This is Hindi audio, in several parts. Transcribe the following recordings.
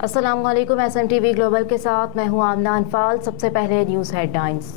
अस्सलाम वालेकुम। SMTV ग्लोबल के साथ मैं हूं आमना अनफाल। सबसे पहले न्यूज़ हेडलाइंस।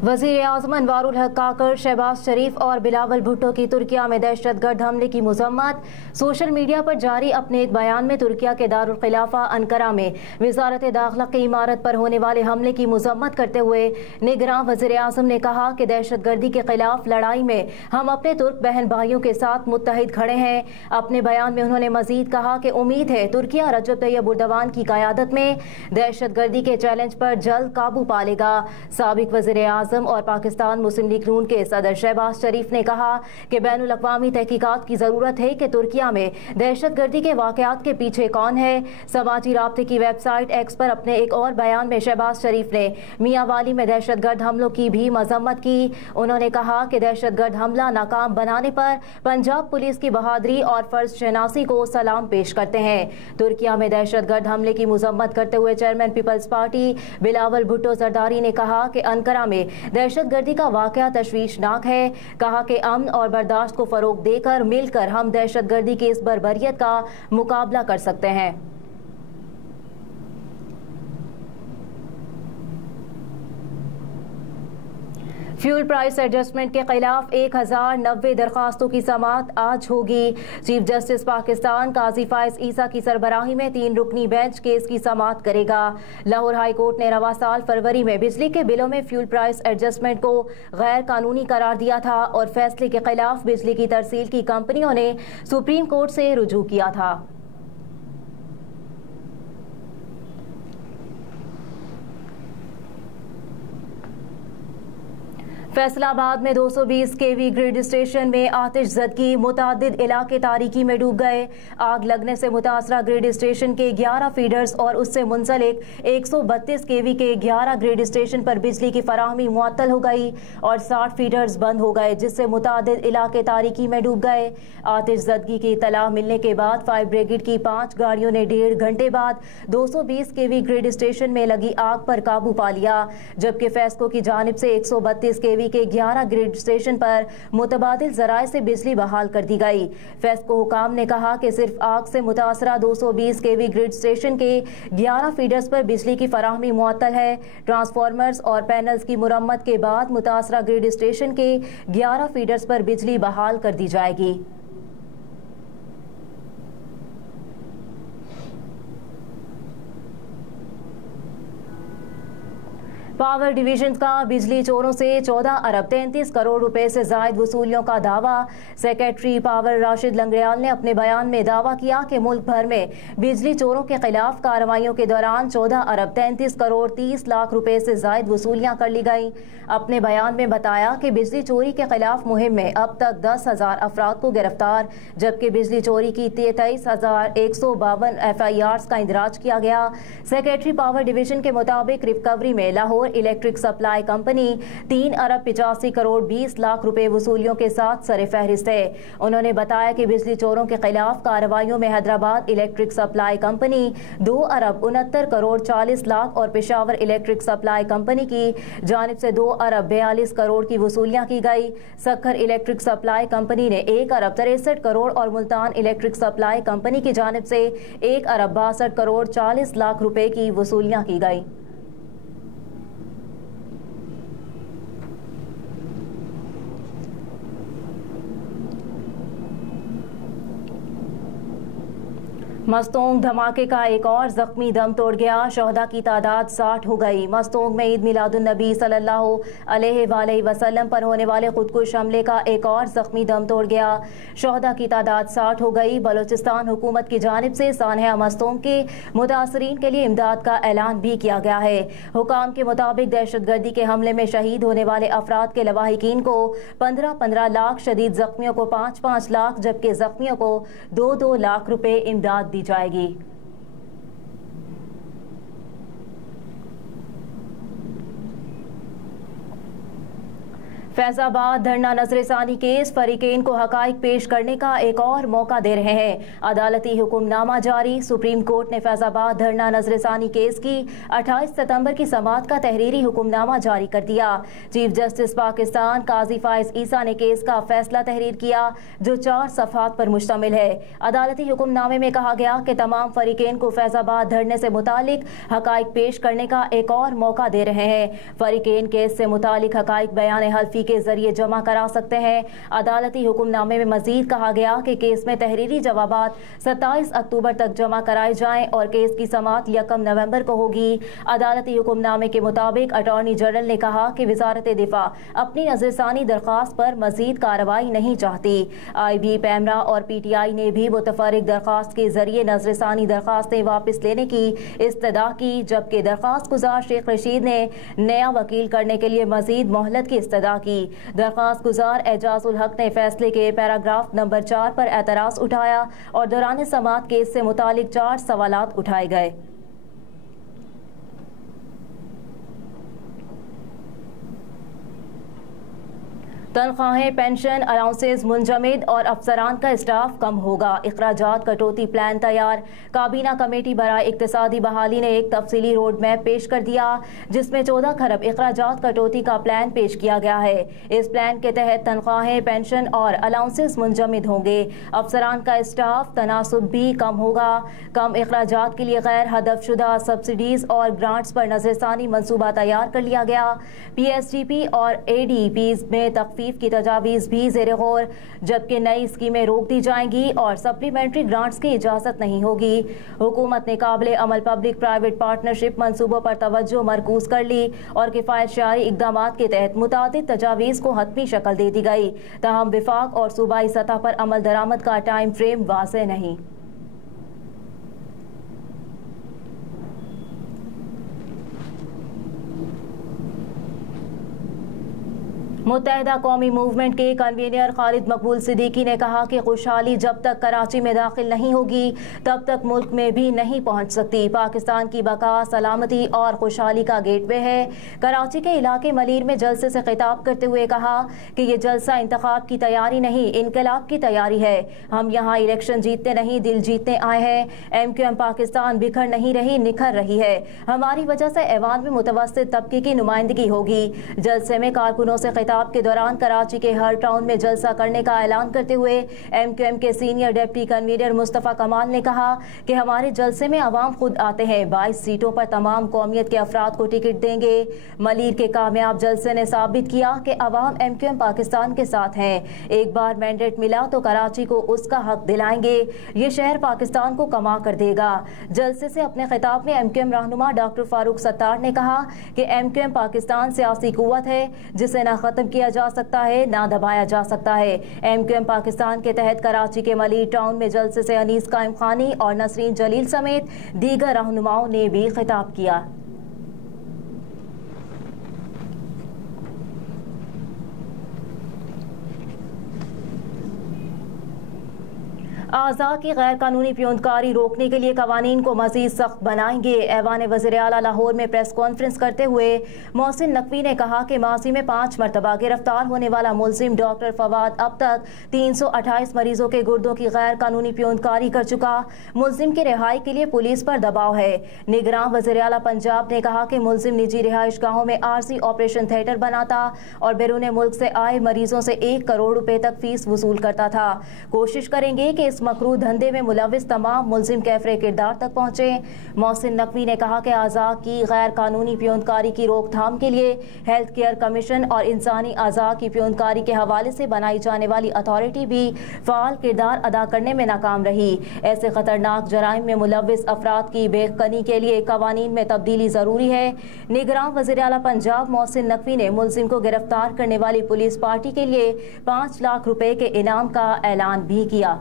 वज़ीर आज़म अनवारुल हक काकर, शहबाज शरीफ और बिलावल भुट्टो की तुर्किया में दहशतगर्द हमले की मज़म्मत। सोशल मीडिया पर जारी अपने एक बयान में तुर्किया के दारुल खिलाफा अंकारा में वज़ारत दाखिला की इमारत पर होने वाले हमले की मज़म्मत करते हुए निगरान वज़ीर आज़म ने कहा कि दहशतगर्दी के खिलाफ लड़ाई में हम अपने तुर्क बहन भाइयों के साथ मुत्तहिद खड़े हैं। अपने बयान में उन्होंने मजीद कहा कि उम्मीद है तुर्किया रजब तैयब उर्दवान की क़यादत में दहशतगर्दी के चैलेंज पर जल्द काबू पा लेगा। साबिक वज़ीर आज़म और पाकिस्तान मुस्लिम लीग नून के सदर शहबाज शरीफ ने कहा कि बैनुल अक़वामी तहकीकात की ज़रूरत है कि तुर्किया में दहशतगर्दी के वाक़यात के पीछे कौन है। समाजी राब्ते की वेबसाइट एक्स पर अपने एक और बयान में शहबाज शरीफ ने मियांवाली में दहशतगर्द हमलों की भी मज़म्मत की। उन्होंने कहा कि दहशतगर्द हमला नाकाम बनाने पर पंजाब पुलिस की बहादुरी और फ़र्ज शनासी को सलाम पेश करते हैं। तुर्किया में दहशतगर्द हमले की मज़म्मत करते हुए chairman people's party Bilawal Bhutto Zardari ने कहा कि अंकारा में दहशतगर्दी का वाक़या तशवीशनाक है। कहा कि अमन और बर्दाश्त को फ़रोग़ देकर मिलकर हम दहशतगर्दी की इस बर्बरियत का मुकाबला कर सकते हैं। फ्यूल प्राइस एडजस्टमेंट के खिलाफ 1090 दरखास्तों की समाअत आज होगी। चीफ जस्टिस पाकिस्तान काजी फायज ईसा की सरबराही में 3 रुकनी बेंच केस की समाअत करेगा। लाहौर हाई कोर्ट ने रवा साल फरवरी में बिजली के बिलों में फ्यूल प्राइस एडजस्टमेंट को गैर कानूनी करार दिया था और फैसले के खिलाफ बिजली की तरसील की कंपनियों ने सुप्रीम कोर्ट से रुजू किया था। फैसलाबाद में 220 kV ग्रिड स्टेशन में आतिशज़दगी, मुतादिद इलाके तारीकी में डूब गए। आग लगने से मुतासरा ग्रिड स्टेशन के 11 फीडर्स और उससे मुंसलिक 132 kV के 11 ग्रिड स्टेशन पर बिजली की फराहमी मुअत्तल हो गई और 60 फीडर्स बंद हो गए, जिससे मुतादिद इलाके तारीकी में डूब गए। आतिशज़दगी की इत्तला मिलने के बाद फायर ब्रिगेड की 5 गाड़ियों ने 1.5 घंटे बाद 220 kV ग्रिड स्टेशन में लगी आग पर काबू पा लिया, जबकि फेस्को की जानिब से 132 kV के 11 ग्रिड स्टेशन पर मुतबादिल जराए से बिजली बहाल कर दी गई। फेस्को हुकाम ने कहा कि सिर्फ आग से मुतासरा 220 kV ग्रिड स्टेशन के 11 फीडर्स पर बिजली की फराहमी मुअत्तल है। ट्रांसफार्मर्स और पैनल्स की मुरम्मत के बाद मुतासरा ग्रिड स्टेशन के 11 फीडर्स पर बिजली बहाल कर दी जाएगी। पावर डिवीजन का बिजली चोरों से 14 अरब 33 करोड़ रुपए से जायद वसूलियों का दावा। सेक्रेटरी पावर राशिद लंगड़ियाल ने अपने बयान में दावा किया कि मुल्क भर में बिजली चोरों के खिलाफ कार्रवाइयों के दौरान 14 अरब 33 करोड़ 30 लाख रुपए से जायद वसूलियां कर ली गईं। अपने बयान में बताया कि बिजली चोरी के खिलाफ मुहिम में अब तक 10,000 अफराद को गिरफ्तार, जबकि बिजली चोरी की 23,152 FIRs का इंदराज किया गया। सेक्रेटरी पावर डिवीजन के मुताबिक रिकवरी में लाहौर इलेक्ट्रिक सप्लाई कंपनी 3 अरब 85 करोड़ 20 लाख रुपए वसूलियों के साथ सरे फहरिस्त है। उन्होंने बताया कि बिजली चोरों के खिलाफ कार्रवाइयों में हैदराबाद इलेक्ट्रिक सप्लाई कंपनी 2 अरब 69 करोड़ 40 लाख और पेशावर इलेक्ट्रिक सप्लाई कंपनी की जानिब से 2 अरब 42 करोड़ की वसूलियां की गई। सखर इलेक्ट्रिक सप्लाई कंपनी ने 1 अरब 63 करोड़ और मुल्तान इलेक्ट्रिक सप्लाई कंपनी की जानिब से 1 अरब 62 करोड़ 40 लाख रुपए की वसूलियां की गई। मस्तोंग धमाके का एक और जख्मी दम तोड़ गया। शहदा की तादाद 60 हो गई। मस्तोंग में ईद मिलादुन्नबी सल्लल्लाहु अलैहि वसल्लम पर होने वाले खुदकुश हमले का एक और जख्मी दम तोड़ गया। शहदा की तादाद 60 हो गई। बलूचिस्तान हुकूमत की जानिब से सानहा मस्तोंग के मुतासरीन के लिए इमदाद का ऐलान भी किया गया है। हुकाम के मुताबिक दहशतगर्दी के हमले में शहीद होने वाले अफराद के लवाहिकीन को 15-15 लाख, शदीद जख्मियों को 5-5 लाख, जबकि जख्मियों को 2-2 लाख रुपए इमदाद दी जाएगी। फैजाबाद धरना नजरसानी केस फरीकेन को हकाइक पेश करने का एक और मौका दे रहे हैं। अदालती हुक्मनामा जारी। सुप्रीम कोर्ट ने फैजाबाद धरना नजरसानी केस की 28 सितंबर की समाअत का तहरीरी हुक्मनामा जारी कर दिया। चीफ जस्टिस पाकिस्तान काजी फाइज ईसा ने केस का फैसला तहरीर किया जो 4 सफ़हात पर मुश्तमिल है। अदालती हुक्मनामे में कहा गया कि तमाम फरीकेन को फैजाबाद धरने से मुतालिक हकाइक पेश करने का एक और मौका दे रहे हैं। फरीकेन केस से मुतालिक हकाइक बयान हल्फी के जरिए जमा करा सकते हैं। अदालती हुक्मनामे में मजीद कहा गया कि केस में तहरीरी जवाबात 27 अक्टूबर तक जमा कराए जाएं और केस की समाअत 1 नवंबर को होगी। अदालती हुक्मनामे के मुताबिक अटॉर्नी जनरल ने कहा कि वजारत दिफा अपनी नजरसानी दरख्वास्त पर मजीद कार्रवाई नहीं चाहती। IB, पैमरा और PTI ने भी मुतफर्रिक दरख्वास्त के जरिए नजरसानी दरख्वास्तें वापस लेने की इस्तदा की, जबकि दरख्वास्त गुजार शेख रशीद ने नया वकील करने के लिए मजीद मोहलत की इस्तदा की। दरख्वास्त गुजार एजाजुल हक ने फैसले के पैराग्राफ नंबर 4 पर एतराज़ उठाया और दौरान समाअत केस से मुतालिक 4 सवालात उठाए गए। तनख्वाहें, पेंशन, अलाउंसेस मुंजमद और अफसरान का स्टाफ कम होगा। अखराजात कटौती प्लान तैयार। काबीना कमेटी बराए इक्तिसादी बहाली ने एक तफसीली रोड मैप पेश कर दिया जिसमें 14 खरब अखराजात कटौती का प्लान पेश किया गया है। इस प्लान के तहत तनख्वाहें, पेंशन और अलाउंसेस मुंजमद होंगे। अफसरान का स्टाफ तनासुब भी कम होगा। कम अखराजात के लिए गैर हदफशुदा सब्सिडीज और ग्रांट्स पर नजरसानी मनसूबा तैयार कर लिया गया। PSDP और ADPs में तखफीफ की तजावीज़ भी ज़ेर गौर, जबकि नई स्कीमें रोक दी जाएंगी और सप्लीमेंट्री ग्रांट्स की इजाज़त नहीं होगी। हुकूमत ने काबिल अमल पब्लिक प्राइवेट पार्टनरशिप मनसूबों पर तवज्जो मरकूज कर ली और किफ़ायत शारी इक़दामात के तहत मुतादिद तजावीज़ को हतमी शक्ल दे दी गई। ताहम विफाक और सूबाई सतह पर अमल दरामद का टाइम फ्रेम वाज़ेह नहीं। मुत्तहिदा कौमी मूवमेंट के कन्वीनर खालिद मकबूल सिद्दीकी ने कहा कि खुशहाली जब तक कराची में दाखिल नहीं होगी तब तक मुल्क में भी नहीं पहुंच सकती। पाकिस्तान की बका, सलामती और खुशहाली का गेटवे है। कराची के इलाके मलीर में जलसे से खिताब करते हुए कहा कि ये जलसा इंतखाब की तैयारी नहीं, इनकलाब की तैयारी है। हम यहाँ इलेक्शन जीतने नहीं, दिल जीतने आए हैं। MQM पाकिस्तान बिखर नहीं रही, निखर रही है। हमारी वजह से ऐवान में मुतवस्सित तबके की नुमाइंदगी होगी। जलसे में कारकुनों से खिताब के दौरान कराची के हर टाउन में जलसा करने का ऐलान करते हुए MQM के सीनियर डिप्टी कन्वीनर मुस्तफ़ा कमाल ने कहा कि हमारे जलसे में अवाम खुद आते हैं। 22 सीटों पर तमाम कौमियत के अफराद को टिकट देंगे। मलीर के कामयाब जलसे ने साबित किया कि अवाम MQM पाकिस्तान के साथ हैं। एक बार मैंडेट मिला तो कराची को उसका हक दिलाएंगे। ये शहर पाकिस्तान को कमा कर देगा। जलसे से अपने खिताब में MQM रहनुमा डॉक्टर फारूक सत्तार ने कहा कि MQM पाकिस्तान सियासी कुव्वत है जिसे न खत्म किया जा सकता है ना दबाया जा सकता है। MQM पाकिस्तान के तहत कराची के मलीर टाउन में जलसे से अनीस कायम खानी और नसरीन जलील समेत दीगर रहनुमाओं ने भी खिताब किया। आज़ा की गैर कानूनी प्योंदकारी रोकने के लिए कवानीन को मज़ीद सख्त बनाएंगे। ऐवान वज़ीर आला लाहौर में प्रेस कॉन्फ्रेंस करते हुए मोहसिन नकवी ने कहा कि माजी में 5 मरतबा गिरफ्तार होने वाला मुलजिम डॉक्टर फवाद अब तक 328 मरीजों के गुर्दों की गैर कानूनी प्योंदकारी कर चुका। मुलजिम की रिहाई के लिए पुलिस पर दबाव है। निगरान वज़ीर आला पंजाब ने कहा कि मुलजिम निजी रिहाइश गाहों में आरजी ऑपरेशन थिएटर बनाता और बैरून मुल्क से आए मरीजों से 1 करोड़ रुपए तक फीस वसूल करता था। कोशिश करेंगे कि मकरू धंधे में मुलविस तमाम मुलजिम कैफरे किरदार तक पहुंचे। मोहसिन नकवी ने कहा कि आज़ा की गैर कानूनी प्योंदकारी की रोकथाम के लिए हेल्थ केयर कमीशन और इंसानी आज़ा की प्योंदकारी के हवाले से बनाई जाने वाली अथॉरिटी भी फ़ाल किरदार अदा करने में नाकाम रही। ऐसे खतरनाक जराइम में मुलविस अफराद की बेखनी के लिए कवानीन में तब्दीली ज़रूरी है। निगरान वज़ीर आला पंजाब मोहसिन नकवी ने मुलजिम को गिरफ्तार करने वाली पुलिस पार्टी के लिए 5 लाख रुपए के इनाम का ऐलान भी किया।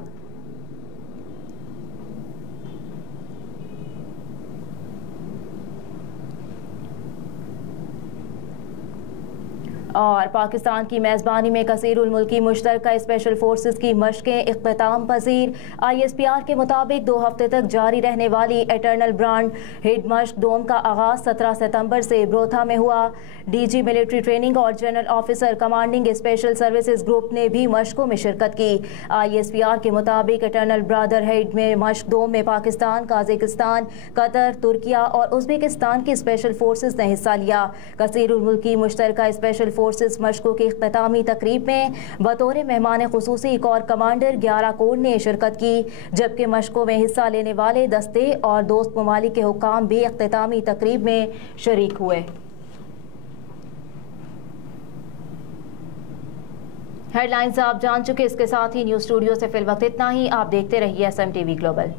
और पाकिस्तान की मेज़बानी में कसीरुल मुल्की मुश्तरका स्पेशल फोर्सेस की मशक़ें इख्तिताम पज़ीर। ISPR के मुताबिक 2 हफ्ते तक जारी रहने वाली एटर्नल ब्रांड हिड मश्क डोम का आगाज़ 17 सितंबर से ब्रोथा में हुआ। DG मिलिट्री ट्रेनिंग और general officer commanding special services group ने भी मशकों में शिरकत की। ISPR के मुताबिक एटर्नल ब्रादर हेड में मश्क डोम में पाकिस्तान, काज़ाकिस्तान, कतर, तुर्किया और उज़्बेकिस्तान की स्पेशल फोर्सेस ने हिस्सा लिया। कसीरुल मुल्की मुश्तरका स्पेशल फोर्सेस मशकों की इख्तितामी तकरीब में बतौर मेहमान खुसूसी कोर कमांडर 11 कोर ने शिरकत की, जबकि मशकों में हिस्सा लेने वाले दस्ते और दोस्त ममालिक के हुक्काम भी इख्तितामी तकरीब में शरीक हुए। हेडलाइंस आप जान चुके, इसके साथ ही न्यूज़ स्टूडियो से फिल वक्त इतना ही। आप देखते रहिए SMTV ग्लोबल।